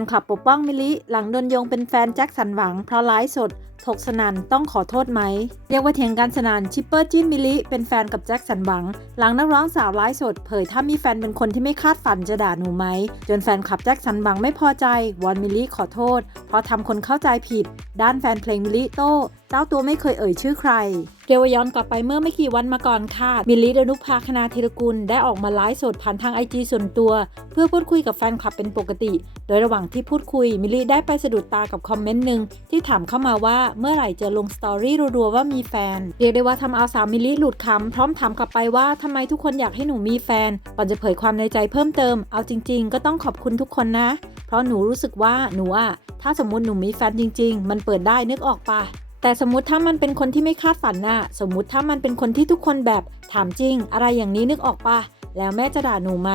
นคลับปกป้องมิลลิหลังโดนโยงเป็นแฟนแจ็คสันหวังเพราะไลฟ์สด ถกสนันต้องขอโทษไหม เรียกว่าเถียงกันสนันชิปเปอร์จิ้นมิลิ เป็นแฟนกับแจ็คสันหวัง หลังนักร้องสาวไลฟ์สด เผยถ้ามีแฟนเป็นคนที่ไม่คาดฝันจะด่าหนูไหม จนแฟนคลับแจ็คสันหวังไม่พอใจ วอนมิลิขอโทษ เพราะทำคนเข้าใจผิด ด้านแฟนเพลงมิลิโต้เจ้าตัวไม่เคยเอ่ยชื่อใคร เรียวาย้อนกลับไปเมื่อไม่กี่วันมาก่อนค่ะ มิลลิดนุภาคณาธีรกุลได้ออกมาไลฟ์สดผ่านทางไอจีส่วนตัว เพื่อพูดคุยกับแฟนคลับเป็นปกติ โดยระหว่างที่พูดคุยมิลลิได้ไปสะดุดตากับคอมเมนต์หนึ่งที่ถามเข้ามาว่าเมื่อไหร่จะลงสตอรี่รัวๆว่ามีแฟน เรียกได้ว่าทำเอาสาวมิลลิหลุดคำพร้อมถามกลับไปว่าทำไมทุกคนอยากให้หนูมีแฟนก่อนจะเผยความในใจเพิ่มเติม เอาจริง ๆ ก็ต้องขอบคุณทุกคนนะ เพราะหนูรู้สึกว่าหนูอะถ้าสมมติหนูมีแฟนจริง ๆ มันเปิดได้นึกออกปะ แต่สมมติถ้ามันเป็นคนที่ไม่คาดฝันน่ะ สมมติถ้ามันเป็นคนที่ทุกคนแบบถามจริง อะไรอย่างนี้นึกออกปะแล้วแม่จะด่าหนูไหม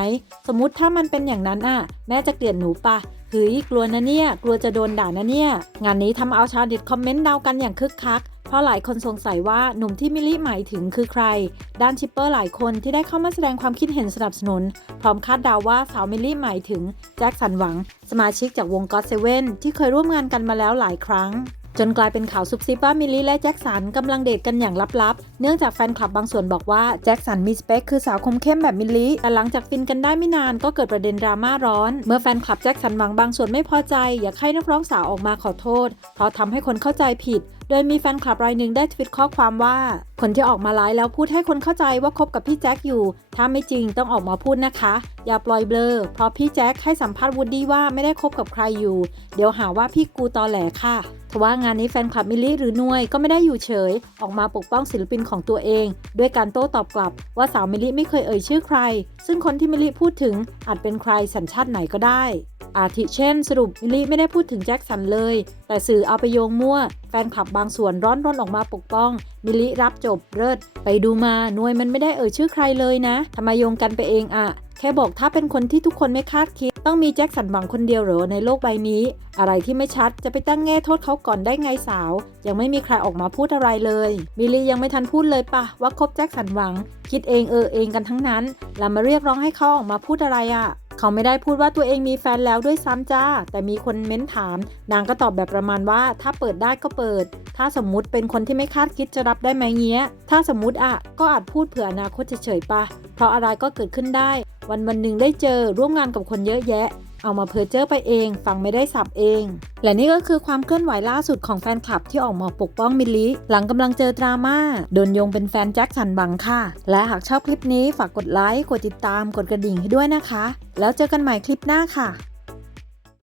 สมมติถ้ามันเป็นอย่างนั้นอะ แม่จะเกลียดหนูปะเฮ้ยกลัวนะเนี่ย กลัวจะโดนด่านะเนี่ย งานนี้ทำเอาชาวเน็ตคอมเมนต์เดากันอย่างคึกคัก เพราะหลายคนสงสัยว่าหนุ่มที่มิลิหมายถึงคือใคร ด้านชิปเปอร์หลายคนที่ได้เข้ามาแสดงความคิดเห็นสนับสนุน พร้อมคาดเดาว่าสาวมิลลี่หมายถึงแจ็คสันหวัง สมาชิกจากวงก็อตเซเว่นที่เคยร่วมงานกันมาแล้วหลายครั้ง จนกลายเป็นข่าวซุบซิบว่ามิลลี่และแจ็คสันกำลังเดทกันอย่างลับๆ เนื่องจากแฟนคลับบางส่วนบอกว่าแจ็คสันมีสเปคคือสาวคมเข้มแบบมิลลี่แต่หลังจากฟินกันได้ไม่นานก็เกิดประเด็นดราม่าร้อน เมื่อแฟนคลับแจ็คสันหวังบางส่วนไม่พอใจ อยากให้นักร้องสาวออกมาขอโทษ เพราะทำให้คนเข้าใจผิดโดยมีแฟนคลับรายหนึ่งได้ทวิตข้อความว่า คนที่ออกมาไลฟ์แล้วพูดให้คนเข้าใจว่าคบกับพี่แจ็คอยู่ ถ้าไม่จริงต้องออกมาพูดนะคะ อย่าปล่อยเบลอ เพราะพี่แจ็คให้สัมภาษณ์วูดดี้ว่าไม่ได้คบกับใครอยู่ เดี๋ยวหาว่าพี่กูตอแหลค่ะ ทว่างานนี้แฟนคลับมิลลี่หรือนวยก็ไม่ได้อยู่เฉย ออกมาปกป้องศิลปินของตัวเอง ด้วยการโต้ตอบกลับว่าสาวมิลลี่ไม่เคยเอ่ยชื่อใคร ซึ่งคนที่มิลลี่พูดถึงอาจเป็นใครสัญชาติไหนก็ได้ อาทิเช่น สรุปมิลลี่ไม่ได้พูดถึงแจ็คสันเลย แต่สื่อเอาไปโยงมั่ว แฟนคลับบางส่วนร้อนรนออกมาปกป้อง มิลลี่รับจบเลิศไปดูมานวยมันไม่ได้เอ่ยชื่อใครเลยนะทำไมโยงกันไปเองอะ แค่บอกถ้าเป็นคนที่ทุกคนไม่คาดคิด ต้องมีแจ็คสันหวังคนเดียวเหรอในโลกใบนี้ อะไรที่ไม่ชัดจะไปตั้งแง่โทษเขาก่อนได้ไงสาว ยังไม่มีใครออกมาพูดอะไรเลยมิลลี่ยังไม่ทันพูดเลยปะว่าคบแจ็คสันหวัง คิดเองเออเองกันทั้งนั้นแล้วมาเรียกร้องให้เขาออกมาพูดอะไรอะเขาไม่ได้พูดว่าตัวเองมีแฟนแล้วด้วยซ้ำจ้า แต่มีคนเม้นถาม นางก็ตอบแบบประมาณว่า ถ้าเปิดได้ก็เปิด ถ้าสมมุติเป็นคนที่ไม่คาดคิดจะรับได้ไหมเงี้ย ถ้าสมมุติอะก็อาจพูดเผื่ออนาคตเฉยๆปะเพราะอะไรก็เกิดขึ้นได้ วันวันหนึ่งได้เจอร่วมงานกับคนเยอะแยะ เอามาเพอเจอไปเอง ฟังไม่ได้สับเอง และนี่ก็คือความเคลื่อนไหวล่าสุดของแฟนคลับที่ออกมาปกป้องมิลลิหลังกำลังเจอดราม่าโดนโยงเป็นแฟนแจ็คสันบังค่ะ และหากชอบคลิปนี้ฝากกดไลค์กดติดตามกดกระดิ่งให้ด้วยนะคะ แล้วเจอกันใหม่คลิปหน้าค่ะ